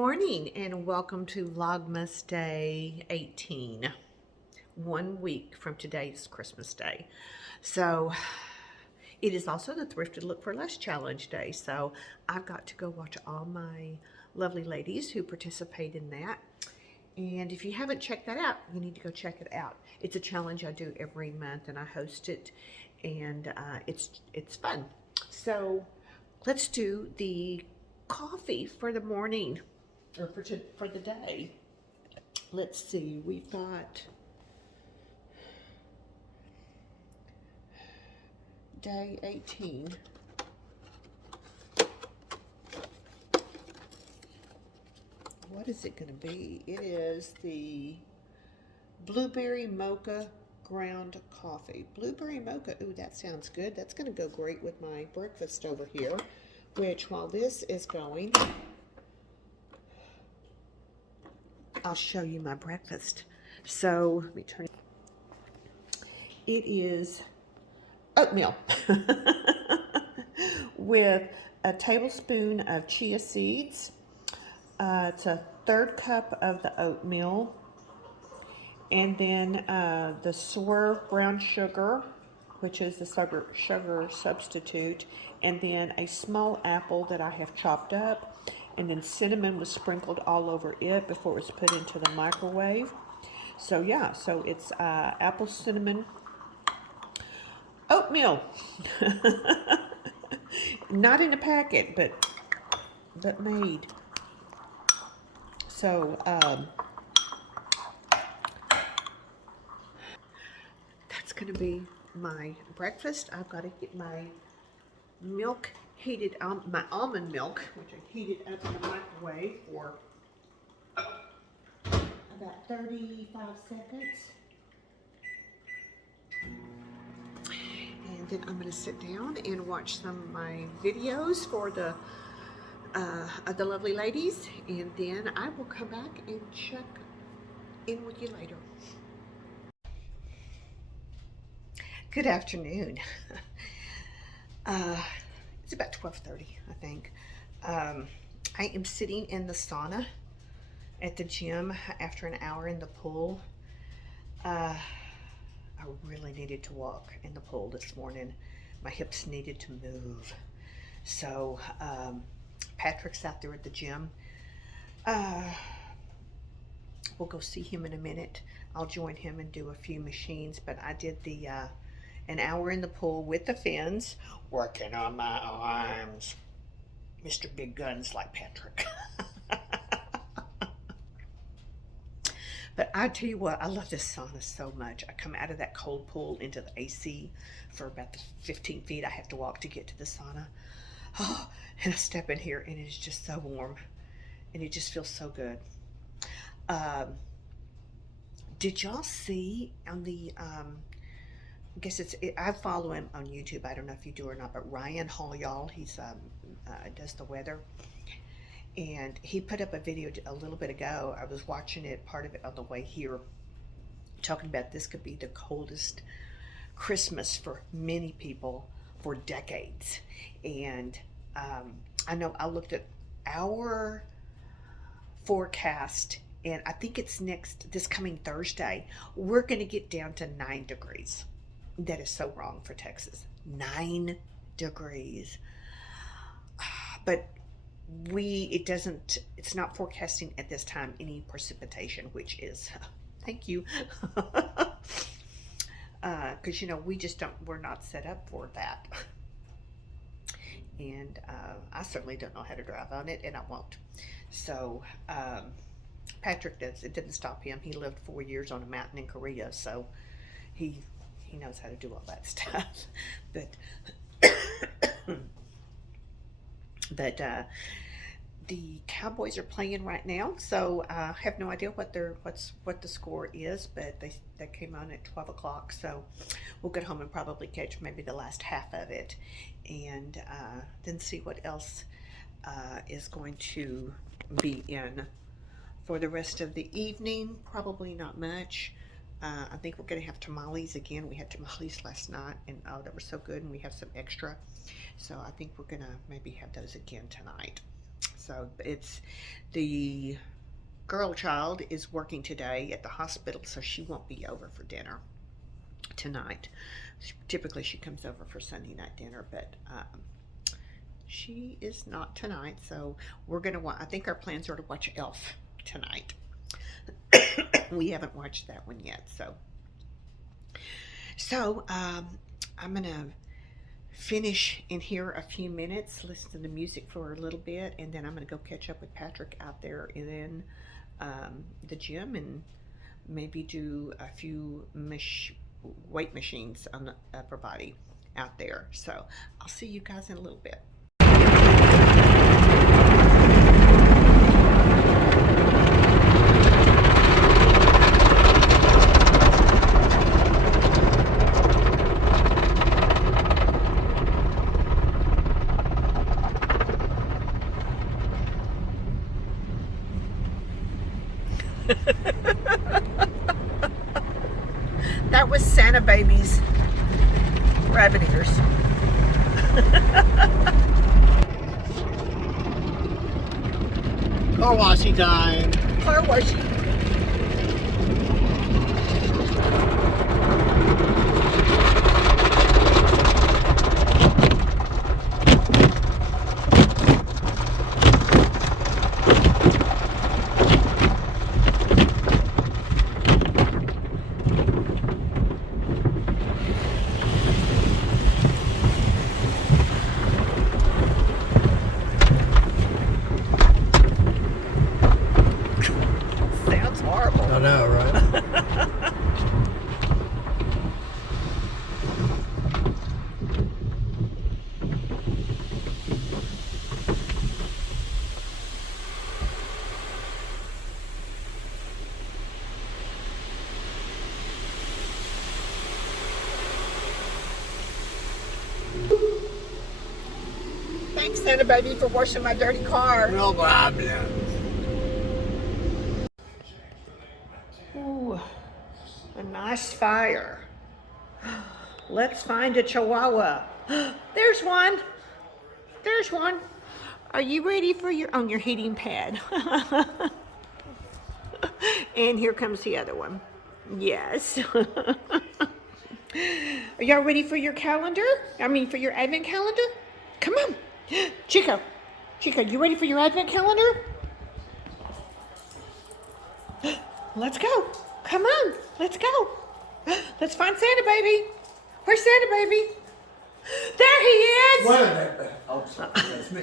morning and welcome to Vlogmas Day 18. 1 week from today's Christmas Day. So it is also the Thrifted Look for Less Challenge Day. So I've got to go watch all my lovely ladies who participate in that. And if you haven't checked that out, you need to go check it out. It's a challenge I do every month and I host it, and it's fun. So let's do the coffee for the morning, or for the day. Let's see, we've got day 18. What is it going to be? It is the blueberry mocha ground coffee. Blueberry mocha, ooh, that sounds good. That's going to go great with my breakfast over here, which while this is going, I'll show you my breakfast. So let me turn it. It is oatmeal with a tablespoon of chia seeds. It's a 1/3 cup of the oatmeal, and then the Swerve brown sugar, which is the sugar substitute, and then a small apple that I have chopped up, and then cinnamon was sprinkled all over it before it was put into the microwave. So yeah, so it's apple cinnamon oatmeal. Not in a packet, but made. So that's gonna be my breakfast. I've got to get my milk heated, my almond milk, which I heated up in the microwave for about 35 seconds. And then I'm going to sit down and watch some of my videos for the lovely ladies, and then I will come back and check in with you later. Good afternoon. It's about 12:30, I think. I am sitting in the sauna at the gym after an hour in the pool. I really needed to walk in the pool this morning. My hips needed to move. So Patrick's out there at the gym. We'll go see him in a minute. I'll join him and do a few machines, but I did the an hour in the pool with the fins, working on my arms. Mr. Big Guns like Patrick. But I tell you what, I love this sauna so much. I come out of that cold pool into the AC for about 15 feet. I have to walk to get to the sauna. Oh, and I step in here and it is just so warm. And it just feels so good. Did y'all see on the, I guess I follow him on YouTube. I don't know if you do or not, but Ryan Hall, y'all, he's does the weather. And he put up a video a little bit ago. I was watching it, part of it on the way here, talking about this could be the coldest Christmas for many people for decades. And I know I looked at our forecast, and I think it's this coming Thursday, we're going to get down to 9 degrees. That is so wrong for Texas. 9 degrees. But it's not forecasting at this time any precipitation, which is, thank you. Because, you know, we're not set up for that. And I certainly don't know how to drive on it, and I won't. So Patrick does. It didn't stop him. He lived 4 years on a mountain in Korea, so he knows how to do all that stuff. But the Cowboys are playing right now, so I have no idea what the score is, but they came on at 12 o'clock, so we'll get home and probably catch maybe the last half of it, and then see what else is going to be in for the rest of the evening. Probably not much. I think we're going to have tamales again. We had tamales last night, and they were so good, and we have some extra. So I think we're going to maybe have those again tonight. So it's the girl child is working today at the hospital, so she won't be over for dinner tonight. Typically she comes over for Sunday night dinner, but she is not tonight. So we're gonna I think our plans are to watch Elf tonight. We haven't watched that one yet, so I'm gonna finish in here a few minutes, listen to the music for a little bit, and then I'm gonna go catch up with Patrick out there in the gym, and maybe do a few weight machines on the upper body out there. So I'll see you guys in a little bit. That was Santa Baby's rabbit ears. Car washing time. Car washing. Sounds horrible. I know, right? Thanks, Santa Baby, for washing my dirty car. No problem. Ooh, a nice fire. Let's find a chihuahua. There's one. There's one. Are you ready for on your heating pad? And here comes the other one. Yes. Are y'all ready for your calendar? I mean, for your advent calendar? Come on. Chico, you ready for your advent calendar? Let's go. Come on, let's go. Let's find Santa Baby. Where's Santa Baby? There he is. Wait a minute. Oh, sorry. That's me.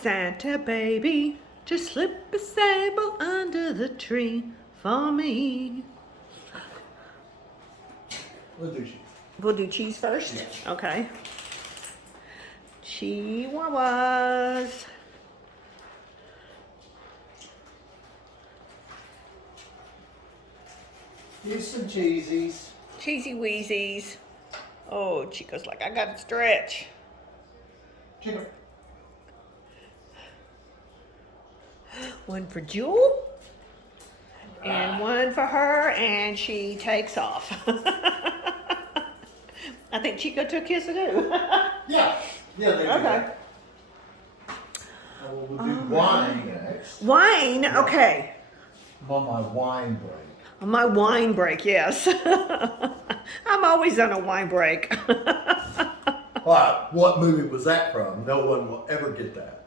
Santa Baby, just slip a sable under the tree for me. We'll do cheese. We'll do cheese first? Yeah. Okay. Chihuahuas. Here's some cheesies. Cheesy Wheezies. Oh, Chico's like, I gotta stretch. Chico. One for Jewel. And one for her, and she takes off. I think Chico took his to do. Yeah. Yeah, they do. Okay. We'll do wine next. Wine, okay. I'm on my wine break. My wine break, yes. I'm always on a wine break. Well, what movie was that from? No one will ever get that.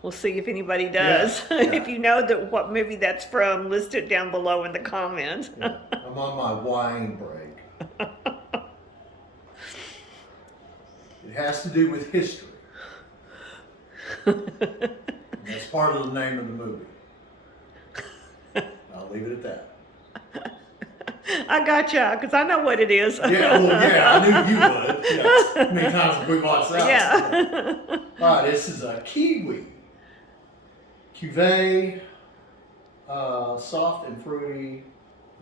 We'll see if anybody does. Yeah, yeah. If you know what movie that's from, list it down below in the comments. Yeah. I'm on my wine break. It has to do with history. That's part of the name of the movie. I'll leave it at that. I gotcha, because I know what it is. Yeah, well, yeah, I knew you would. Yeah. Many times we watched that. Yeah. All right, this is a kiwi. Cuvée, soft and fruity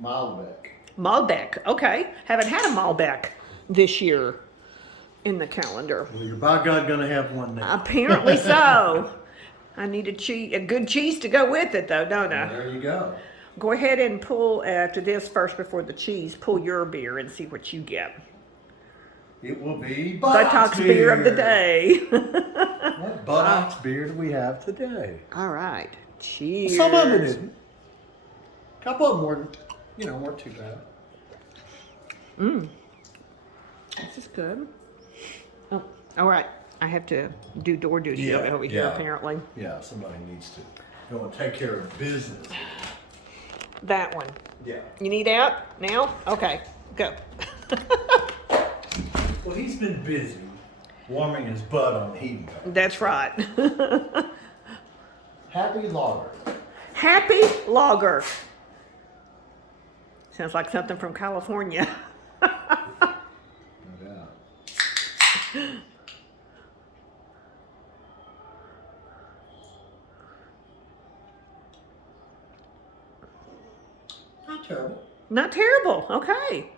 Malbec. Malbec, okay. Haven't had a Malbec this year in the calendar. Well, you're by God gonna have one now. Apparently so. I need a good cheese to go with it, though, don't I? There you go. Go ahead and pull after this first before the cheese. Pull your beer and see what you get. It will be buttocks beer of the day. What buttocks beer do we have today? All right. Cheers. Some of it isn't. A couple of them weren't too bad. This is good. Oh, all right. I have to do door duty over here, apparently. Yeah, somebody needs to go and take care of business. That one. Yeah. You need out now? Okay, go. Well, he's been busy warming his butt on the heating pad. That's right. Happy Logger. Happy Logger. Sounds like something from California. No doubt. Not terrible. Not terrible. Okay.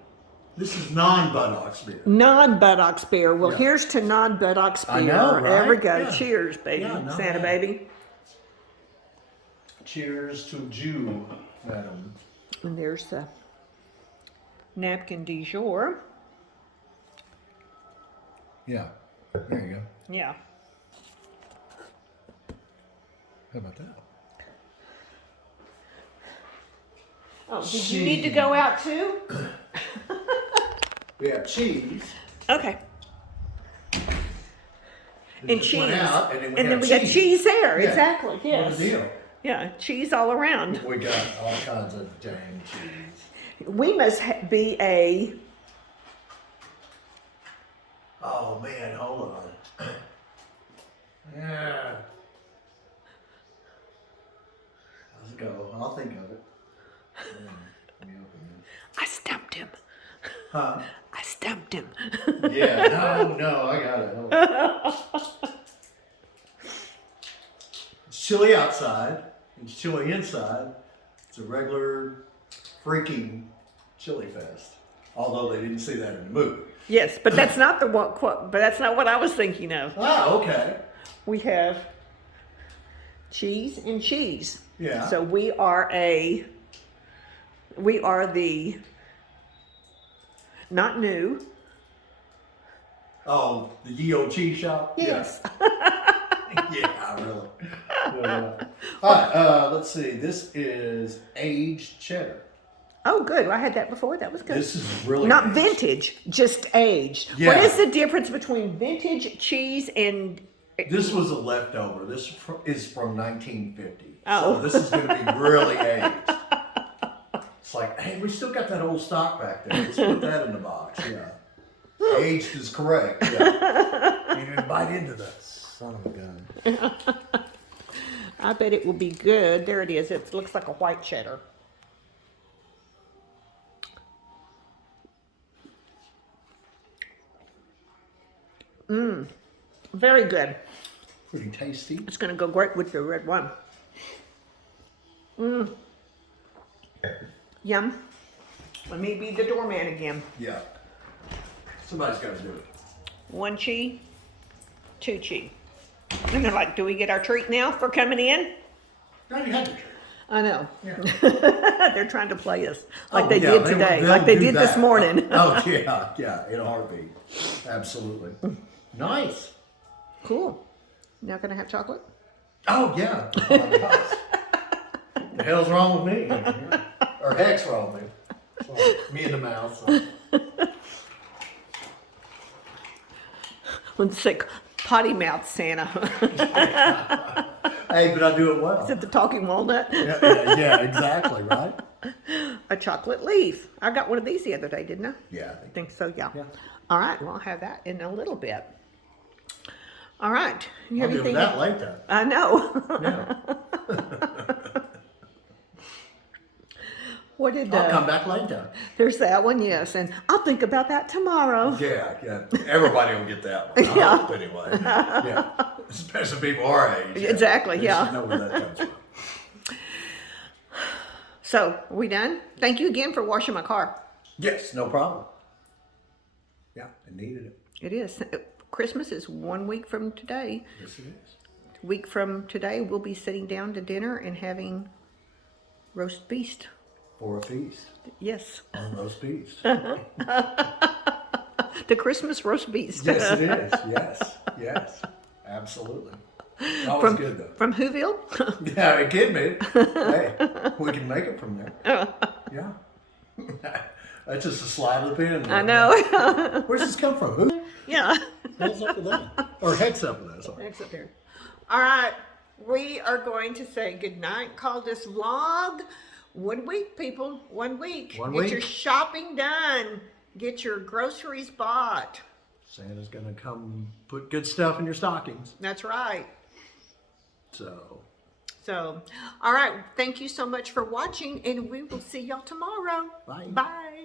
This is non-buttocks beer. Non-buttocks beer. Well, Yeah. here's to non-buttocks beer. I know, There we right? go. Yeah. Cheers, baby. Yeah, no Santa doubt. baby. Cheers to you, madam. And there's the napkin du jour. Yeah. There you go. Yeah. How about that? Oh, did you need to go out too? We have cheese. Okay. It And just cheese. went out, and then then have we got cheese there. Yeah. Exactly. What Yes. a deal. Yeah, cheese all around. We got all kinds of dang cheese. We must be a. Oh man, hold on. Yeah. Let's go. I'll think of it. Let me open this. I stumped him. Huh? I stumped him. Yeah. No, I got it. Hold on. It's chilly outside. It's chilly inside. It's a regular freaking chili fest. Although they didn't see that in the movie. Yes, but that's not the one quote. But that's not what I was thinking of. Ah, okay. We have cheese and cheese. Yeah. So we are the not new. Oh, the Ye-O Cheese Shop? Yes. Yeah, really. Yeah. All right, let's see. This is aged cheddar. Oh, good. Well, I had that before. That was good. This is really Not aged. vintage, just aged. Yeah. What is the difference between vintage cheese and? This was a leftover. This is from 1950. Oh. So this is going to be really aged. It's like, hey, we still got that old stock back there. Let's put that in the box. Yeah. Aged is correct. Yeah. You didn't bite into that. Son of a gun. I bet it will be good. There it is. It looks like a white cheddar. Very good. Pretty tasty. It's going to go great with the red wine. Yum. Let me be the doorman again. Yeah. Somebody's got to do it. 1 chi, 2 chi. And they're like, do we get our treat now for coming in? No, you had your treat. I know. Yeah. They're trying to play us like Oh, they yeah, did today, they'll like they do did this that. morning. Oh, yeah, in a heartbeat. Absolutely. Nice. Cool. Now can I have chocolate? Oh, yeah. Oh, my gosh. The hell's wrong with me? Or heck's wrong with me? So, me and the mouse. So. Let's say potty mouth Santa. Hey, but I do it well. Is it the talking walnut? Yeah, exactly, right? A chocolate leaf. I got one of these the other day, didn't I? Yeah, I think so, yeah. Yeah. All right, well, I'll have that in a little bit. All right. You I'll have do anything? that later. I know. Yeah. What did I'll come back later. There's that one, yes, and I'll think about that tomorrow. Yeah. Everybody will get that one. I Yeah. hope anyway. Yeah. Especially people our age. Exactly, They yeah. should know where that comes from. So, are we done? Thank you again for washing my car. Yes, no problem. Yeah, I needed it. It is. Christmas is 1 week from today. Yes, it is. A week from today, we'll be sitting down to dinner and having roast beast. For a feast. Yes. On roast beast. the Christmas roast beef stuff. Yes, it is. Yes, yes, absolutely. Always good though. From Whoville? Yeah, it can be. Hey, we can make it from there. Yeah. That's just a slide of the pen. I know. Where's this come from? Who? Yeah. What's up with that? Or hex up with that, sorry. Next up here. All right. We are going to say goodnight. Call this vlog 1 week, people. 1 week. One Get week. your shopping done. Get your groceries bought. Santa's gonna come put good stuff in your stockings. That's right. So. So, all right. Thank you so much for watching, and we will see y'all tomorrow. Bye. Bye.